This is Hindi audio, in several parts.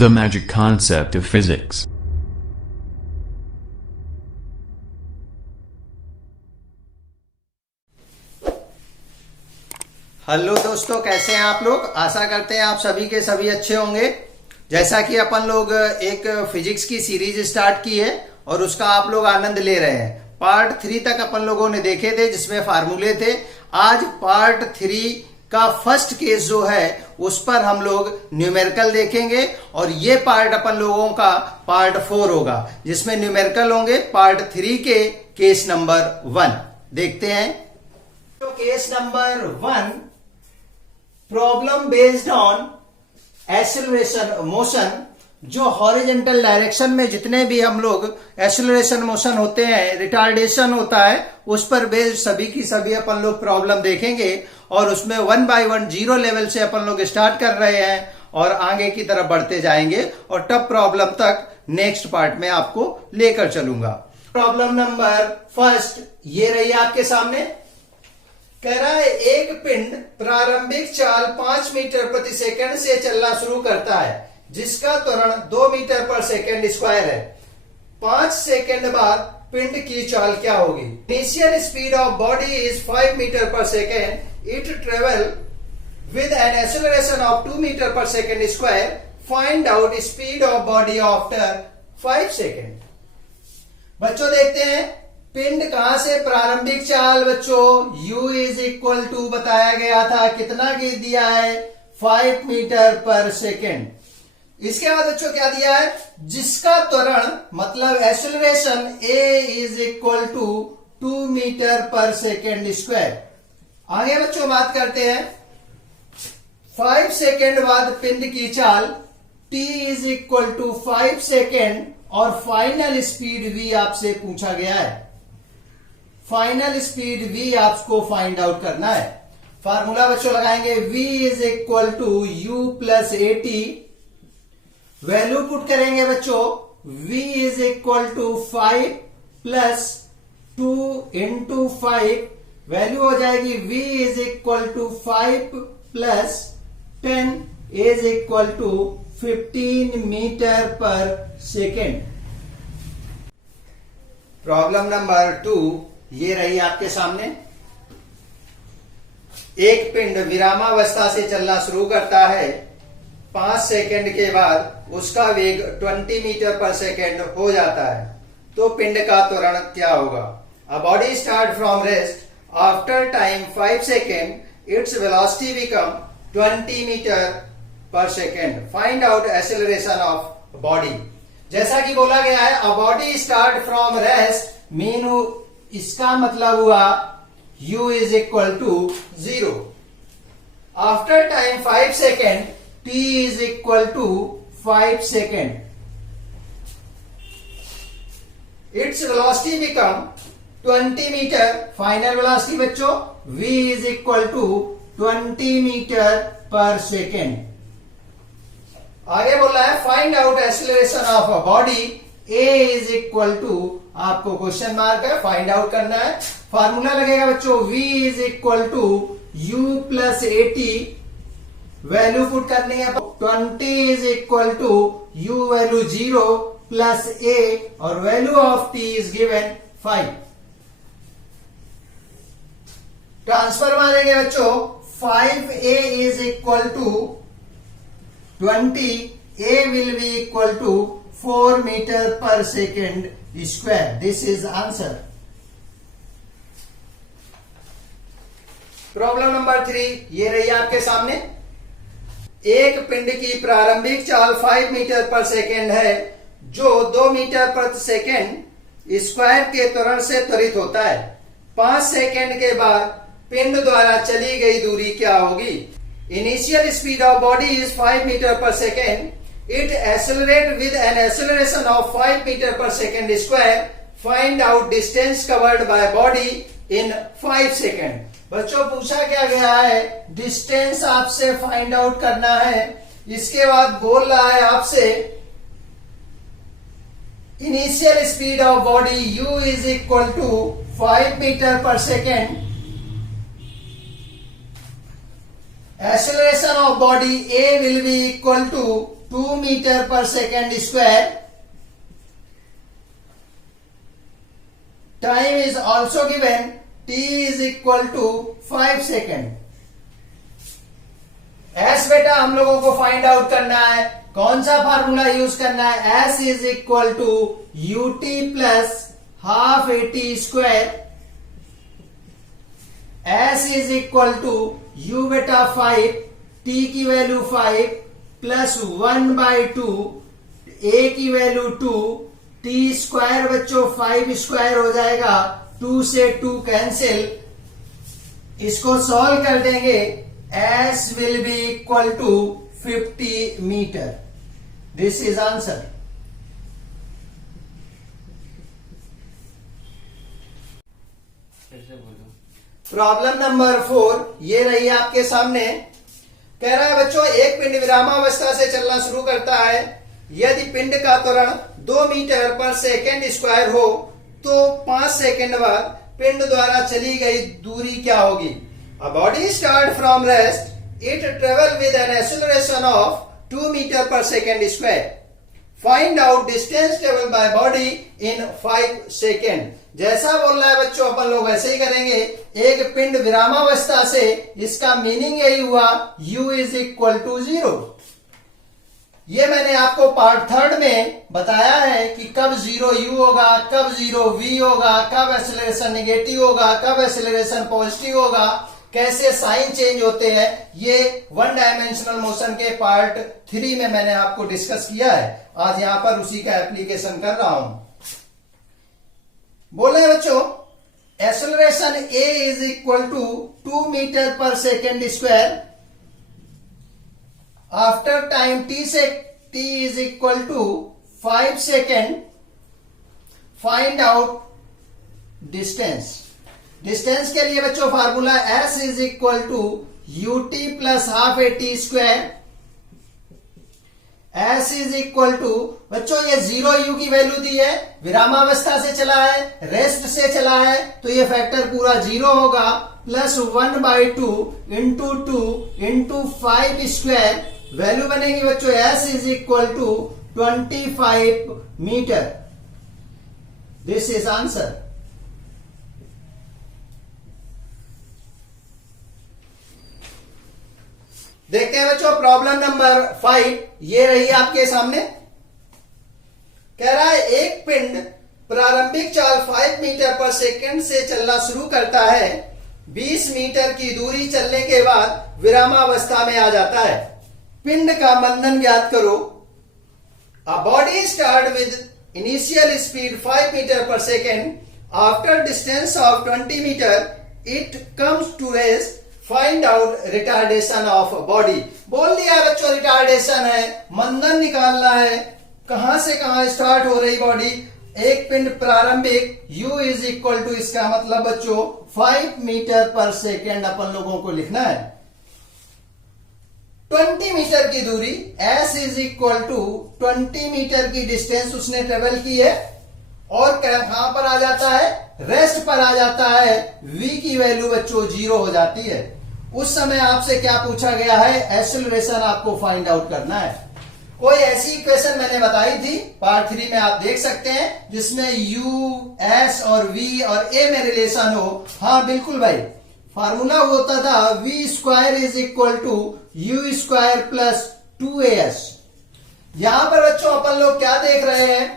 The magic concept of physics. Hello दोस्तों, कैसे हैं आप लोग। आशा करते हैं आप सभी के सभी अच्छे होंगे। जैसा कि अपन लोग एक फिजिक्स की सीरीज स्टार्ट की है और उसका आप लोग आनंद ले रहे हैं। पार्ट 3 तक अपन लोगों ने देखे थे जिसमें फार्मूले थे। आज पार्ट 3 का फर्स्ट केस जो है उस पर हम लोग न्यूमेरिकल देखेंगे और ये पार्ट अपन लोगों का पार्ट 4 होगा जिसमें न्यूमेरिकल होंगे पार्ट 3 के केस नंबर 1। देखते हैं तो case number 1, problem based on acceleration motion. जो हॉरिजॉन्टल डायरेक्शन में जितने भी हम लोग एक्सेलरेशन मोशन होते हैं, रिटार्डेशन होता है, उस पर बेस्ड सभी की सभी अपन लोग प्रॉब्लम देखेंगे और उसमें 1 बाय 1 जीरो लेवल से अपन लोग स्टार्ट कर रहे हैं और आगे की तरफ बढ़ते जाएंगे और टफ प्रॉब्लम तक नेक्स्ट पार्ट में आपको लेकर चलूंगा। प्रॉब्लम नंबर फर्स्ट ये रही आपके सामने। कह रहा है एक पिंड प्रारंभिक चाल 5 मीटर प्रति सेकंड से चलना शुरू करता है जिसका त्वरण 2 मीटर पर सेकंड स्क्वायर है। 5 सेकंड बाद पिंड की चाल क्या होगी। Initial speed of body is 5 metre per second. It travel with an acceleration of 2 metre per second square. Find out speed of body after 5 second. बच्चों देखते हैं पिंड कहां से प्रारंभिक चाल। बच्चों u इज इक्वल टू बताया गया था, कितना की दिया है 5 मीटर पर सेकेंड। इसके बाद बच्चों क्या दिया है, जिसका त्वरण मतलब acceleration a is equal to 2 metre per second square. आगे बच्चों बात करते हैं 5 सेकेंड बाद पिंड की चाल t is equal to 5 second और फाइनल स्पीड v आपसे पूछा गया है। फाइनल स्पीड v आपको फाइंड आउट करना है। फार्मूला बच्चों लगाएंगे v is equal to u plus A T. Value put करेंगे बच्चों v is equal to 5 plus 2 into 5। Value हो जाएगी v is equal to 5 plus 10 is equal to 15 metre per second. Problem number 2 ये रही आपके सामने। एक पिंड विरामावस्था से चलना शुरू करता है। 5 सेकंड के बाद उसका वेग 20 मीटर पर सेकंड हो जाता है, तो पिंड का त्वरण क्या होगा। A body start from rest after time 5 second. Its velocity become 20 metre per second. Find out acceleration of body. जैसा कि बोला गया है a body start from rest mean इसका मतलब हुआ u is equal to 0। After time 5 second t is equal to 5 second. Its velocity become 20 metre. Final velocity बच्चों v is equal to 20 metre per second. आगे बोल रहा है find out acceleration of a body. a is equal to आपको क्वेश्चन मार्क है, फाइंड आउट करना है। फार्मूला लगेगा बच्चों v is equal to u plus A T. Value put करनी है 20 is equal to u value 0 plus a और value of t is given 5। Transfer मारेंगे बच्चों 5a is equal to 20। a will be equal to 4 metre per second square. This is answer. Problem number 3 ये रही आपके सामने। एक पिंड की प्रारंभिक चाल 5 मीटर पर सेकेंड है जो 2 मीटर प्रति सेकेंड स्क्वायर के त्वरण से त्वरित होता है। 5 सेकेंड के बाद पिंड द्वारा चली गई दूरी क्या होगी। Initial speed of body is 5 metre per second. It accelerate with an acceleration of 5 meter per second square. Find out distance covered by body in 5 second. बच्चों पूछा क्या गया है, डिस्टेंस आपसे फाइंड आउट करना है। इसके बाद बोल रहा है आपसे initial speed of body u is equal to 5 metre per second. acceleration of body A will be equal to 2 metre per second square. Time is also given. T is equal to 5 second. S बेटा हम लोगों को फाइंड आउट करना है. कौन सा फार्मूला यूज करना है? S is equal to ut plus half at square. S is equal to u बेटा 5, t की वैल्यू 5 प्लस 1/2, a की वैल्यू 2, t स्क्वायर बच्चों 5 स्क्वायर हो जाएगा, 2 से 2 कैंसिल. इसको सॉल्व कर देंगे. S will be equal to 50 meter. This is answer. Problem number 4 ये रही आपके सामने. कह रहा है बच्चों एक पिंड विरामावस्था से चलना शुरू करता है. यदि पिंड का त्वरण 2 मीटर पर सेकेंड स्क्वायर हो तो 5 सेकेंड बाद पिंड द्वारा चली गई दूरी क्या होगी? A body start from rest. It travel with an acceleration of 2 meter per second square. Find out distance traveled by body in 5 second. जैसा बोल रहा है बच्चों अपन लोग वैसे ही करेंगे. एक पिंड विरामावस्था से, इसका मीनिंग यही हुआ u is equal to 0. ये मैंने आपको पार्ट 3 में बताया है कि कब 0 u होगा, कब 0 v होगा, कब एक्सेलरेशन नेगेटिव होगा, कब एक्सेलरेशन पॉजिटिव होगा, कैसे साइन चेंज होते हैं. ये 1 डायमेंशनल मोशन के पार्ट 3 में मैंने आपको डिस्कस किया है. आज यहां पर उसी का एप्लीकेशन कर रहा हूं. बोले बच्चों acceleration a is equal to 2 metre per second square. After time t is equal to 5 second. Find out distance. Distance के लिए बच्चों formula S is equal to ut plus half at square. S is equal to बच्चों ये 0 u की वैल्यू दी है, विरामावस्था से चला है, रेस्ट से चला है, तो ये फैक्टर पूरा 0 होगा, plus 1/2 into 2 into 5 square. Value बनेगी बच्चों S is equal to 25 metre. This is answer. देखते हैं बच्चों प्रॉब्लम नंबर 5 ये रही आपके सामने. कह रहा है एक पिंड प्रारंभिक चाल 5 मीटर पर सेकंड से चलना शुरू करता है. 20 मीटर की दूरी चलने के बाद विरामावस्था में आ जाता है. पिंड का मंदन ज्ञात करो. A body start with initial speed 5 metre per second. After distance of 20 metre it comes to rest. Find out retardation of body. बोल दिया बच्चों रिटार्डेशन है, मंदन निकालना है, कहां से कहां स्टार्ट हो रही बॉडी. एक पिंड प्रारंभिक u इज इक्वल टू, इसका मतलब बच्चों 5 मीटर पर सेकेंड अपन लोगों को लिखना है. 20 मीटर की दूरी s is equal to 20 metre की डिस्टेंस उसने ट्रेवल की है. और कहां पर आ जाता है? रेस्ट पर आ जाता है. v की वैल्यू बच्चों 0 हो जाती है. उस समय आपसे क्या पूछा गया है? एक्सेलरेशन आपको फाइंड आउट करना है. कोई ऐसी इक्वेशन मैंने बताई थी पार्ट 3 में, आप देख सकते हैं, जिसमें u, s और v और a में रिलेशन हो. हाँ बिल्कुल भाई, फार्मूला होता था v square is equal to u square plus 2as. यहां पर बच्चों अपन लोग क्या देख रहे हैं?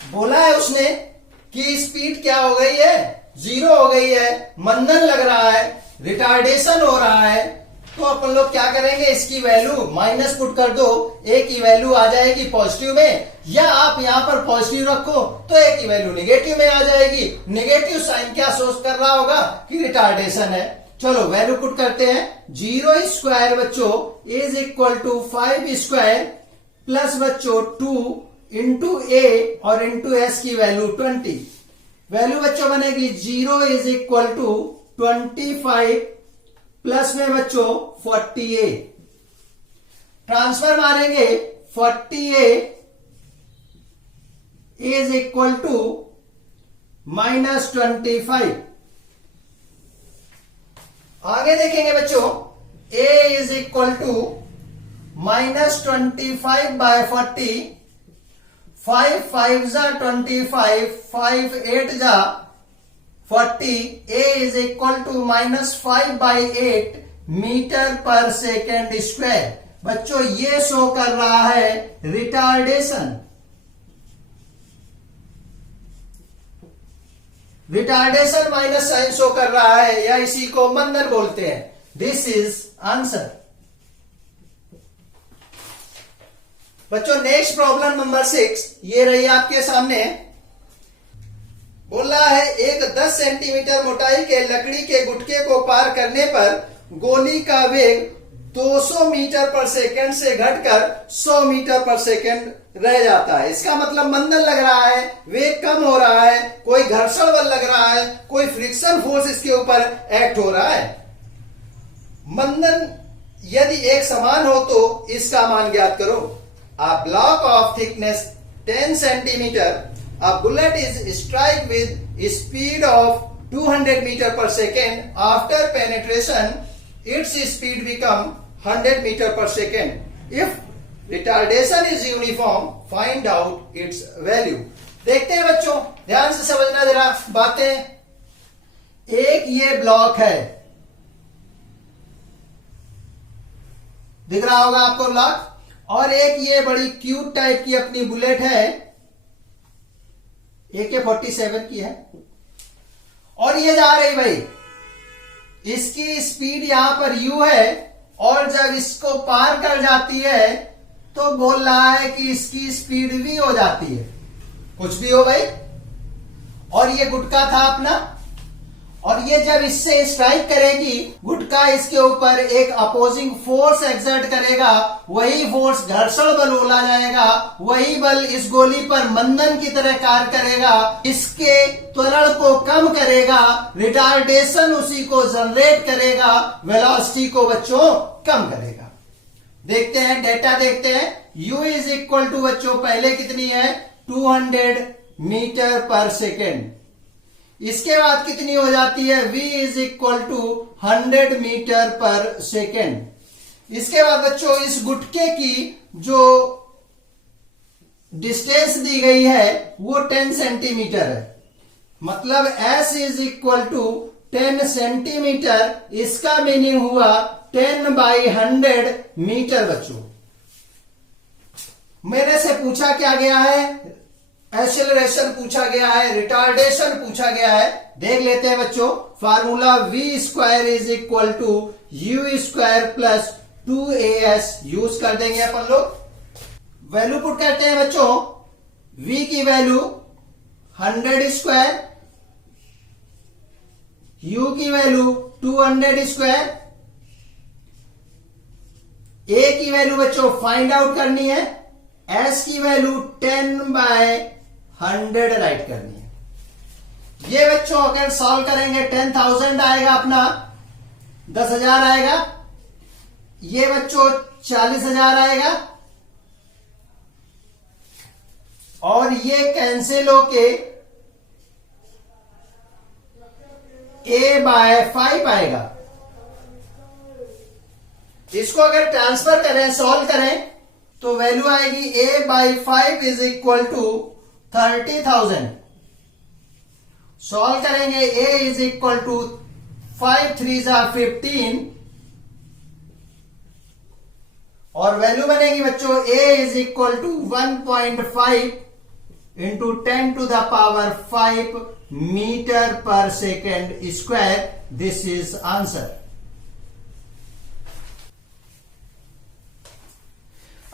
बोला है उसने कि स्पीड क्या हो गई है? 0 हो गई है, मंदन लग रहा है, रिटार्डेशन हो रहा है. तो अपन लोग क्या करेंगे? इसकी वैल्यू माइनस पुट कर दो, a की वैल्यू आ जाएगी पॉजिटिव में, या आप यहां पर पॉजिटिव रखो तो a की वैल्यू नेगेटिव में आ जाएगी. नेगेटिव साइन क्या सोच कर रहा होगा? कि रिटार्डेशन है. चलो वैल्यू पुट करते हैं. 0 स्क्वायर बच्चों is equal to 5 square plus बच्चों 2 इंटू a और इंटू s की वैल्यू 20. वैल्यू बच्चों बनेगी 0 इज इक्वल टू 25 प्लस में बच्चों 40a. ट्रांसफर मारेंगे. 40a is equal to -25. आगे देखेंगे बच्चों. a इज इक्वल टू -25/40, 5 5 जा 25, 5 8 जा 40, a is equal to -5/8 metre per second square. बच्चों ये शो कर रहा है retardation. Retardation minus sign show कर रहा है, या इसी को मंदन बोलते हैं। This is answer. बच्चों नेक्स्ट प्रॉब्लम नंबर 6 ये रही आपके सामने। बोल रहा है एक 10 सेंटीमीटर मोटाई के लकड़ी के गुटके को पार करने पर गोली का वेग 200 मीटर पर सेकेंड से घटकर 100 मीटर पर सेकेंड रह जाता है। इसका मतलब मंदन लग रहा है, वेग कम हो रहा है, कोई घर्षण बल लग रहा है, कोई फ्रिक्शन फोर्स इसके ऊपर एक्ट हो रहा है। मंदन यदि एक समान हो तो इसका मान ज्ञात करो। A block of thickness 10 centimeter, a bullet is strike with speed of 200 meter per second. After penetration, its speed become 100 meter per second. If retardation is uniform, find out its value. देखते हैं बच्चों, ध्यान से समझना जरा बातें। एक ये ब्लॉक है, दिख रहा होगा आपको ब्लॉक, और एक ये बड़ी क्यूट टाइप की अपनी बुलेट है, AK-47 की है, और ये जा रही भाई, इसकी स्पीड यहां पर u है, और जब इसको पार कर जाती है तो बोल रहा है कि इसकी स्पीड v हो जाती है। कुछ भी हो भाई, और ये गुटका था अपना, और ये जब इससे स्ट्राइक करेगी, गुटका इसके ऊपर एक अपोजिंग फोर्स एक्सर्ट करेगा, वही फोर्स घर्षण बल बोला जाएगा, वही बल इस गोली पर मंदन की तरह कार्य करेगा, इसके त्वरण को कम करेगा, रिटार्डेशन उसी को जनरेट करेगा, वेलोसिटी को बच्चों कम करेगा। देखते हैं, डेटा देखते हैं। u इज इक्वल टू बच्चों पहले कितनी है, 200 मीटर पर सेकेंड। इसके बाद कितनी हो जाती है, v is equal to 100 metre per second. इसके बाद बच्चों इस गुटके की जो डिस्टेंस दी गई है वो 10 सेंटीमीटर है, मतलब s is equal to 10 centimetre. इसका मीनिंग हुआ 10/100 मीटर। बच्चों मेरे से पूछा क्या गया है, एक्सेलरेशन पूछा गया है, रिटार्डेशन पूछा गया है। देख लेते हैं बच्चों, formula v² is equal to u² plus 2as use कर देंगे अपन लोग। वैल्यू पुट करते हैं बच्चों, v की वैल्यू 100², u की वैल्यू 200², a की वैल्यू बच्चों फाइंड आउट करनी है, s की वैल्यू 10/100 राइट करनी है। ये बच्चों अगर सॉल्व करेंगे 10,000 आएगा अपना, 10,000 आएगा, ये बच्चों 40,000 आएगा, और ये कैंसिल होके a/5 आएगा। इसको अगर ट्रांसफर करें, सॉल्व करें, तो वैल्यू आएगी a/5 is equal to 30,000। Solve करेंगे, a इज इक्वल टू 5 3 15, और वैल्यू बनेगी बच्चों a is equal to 1.5 into 10 to the power 5 metre per second square. This is answer.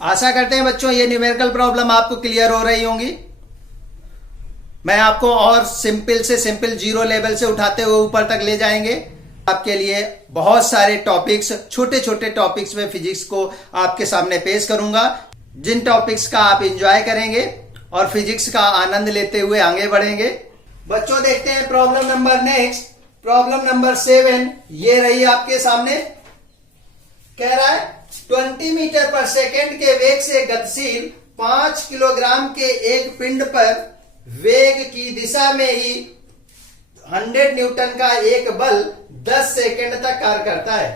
आशा करते हैं बच्चों ये न्यूमेरिकल प्रॉब्लम आपको क्लियर हो रही होंगी। मैं आपको और सिंपल से सिंपल जीरो लेवल से उठाते हुए ऊपर तक ले जाएंगे। आपके लिए बहुत सारे टॉपिक्स, छोटे छोटे टॉपिक्स में फिजिक्स को आपके सामने पेश करूंगा, जिन टॉपिक्स का आप एंजॉय करेंगे और फिजिक्स का आनंद लेते हुए आगे बढ़ेंगे। बच्चों देखते हैं problem number next, problem number 7 ये रही आपके सामने। कह रहा है 20 मीटर पर सेकेंड के वेग से गतिशील 5 किलोग्राम के एक पिंड पर वेग की दिशा में ही 100 न्यूटन का एक बल 10 सेकेंड तक कार्य करता है।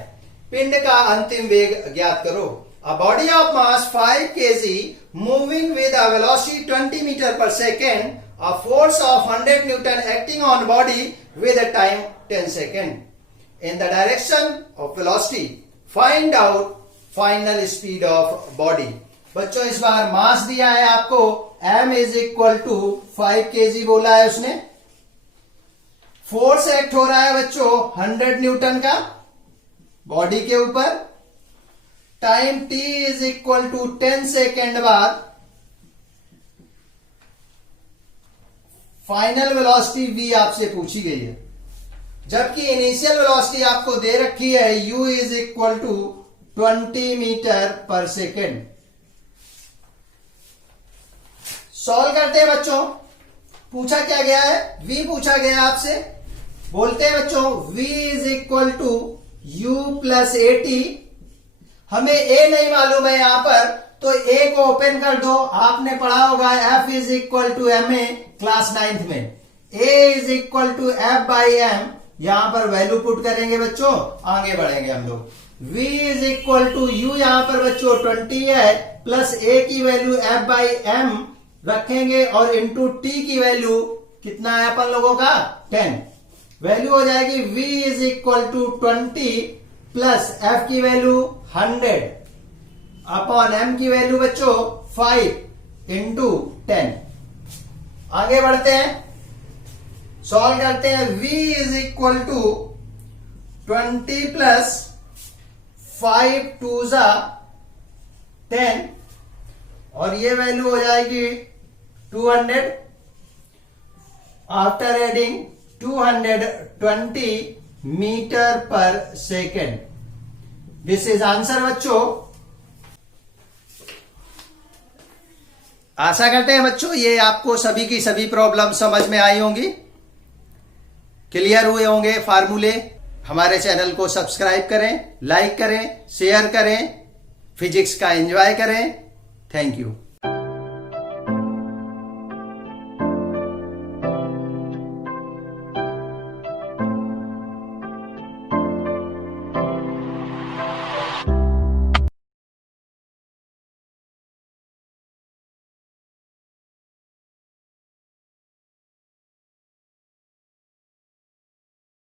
पिंड का अंतिम वेग ज्ञात करो। A body of mass 5 kg moving with a velocity 20 meter per second, a force of 100 Newton acting on body with a time 10 second. In the direction of velocity, find out final speed of body. बच्चों इस बार मास दिया है आपको, m is equal to 5 kg बोला है उसने। फोर्स एक्ट हो रहा है बच्चों 100 न्यूटन का बॉडी के ऊपर। Time t is equal to 10 second बाद फाइनल वेलोसिटी v आपसे पूछी गई है, जबकि इनिशियल वेलोसिटी आपको दे रखी है u is equal to 20 metre per second. Solve करते हैं बच्चों। पूछा क्या गया है, v पूछा गया आपसे। बोलते हैं बच्चों v is equal to u plus at। हमें a नहीं मालूम है यहां पर, तो a को ओपन कर दो। आपने पढ़ा होगा f is equal to ma class 9th में। a is equal to f by m, यहां पर वैल्यू पुट करेंगे बच्चों, आगे बढ़ेंगे हम लोग। v is equal to u यहां पर बच्चों 20 है, प्लस a की वैल्यू f बाई m रखेंगे और इंटू t की वैल्यू कितना है अपन लोगों का 10। वैल्यू हो जाएगी v is equal to 20 plus f की वैल्यू 100 अपॉन m की वैल्यू बच्चों 5 इंटू 10। आगे बढ़ते हैं, सॉल्व करते हैं। v is equal to 20 plus 5 two जा 10 और ये वैल्यू हो जाएगी 200 after adding 220 metre per second. This is answer बच्चों। आशा करते हैं बच्चों ये आपको सभी की सभी प्रॉब्लम समझ में आई होंगी, क्लियर हुए होंगे फार्मूले। हमारे चैनल को सब्सक्राइब करें, लाइक करें, शेयर करें, फिजिक्स का एंजॉय करें। Thank you.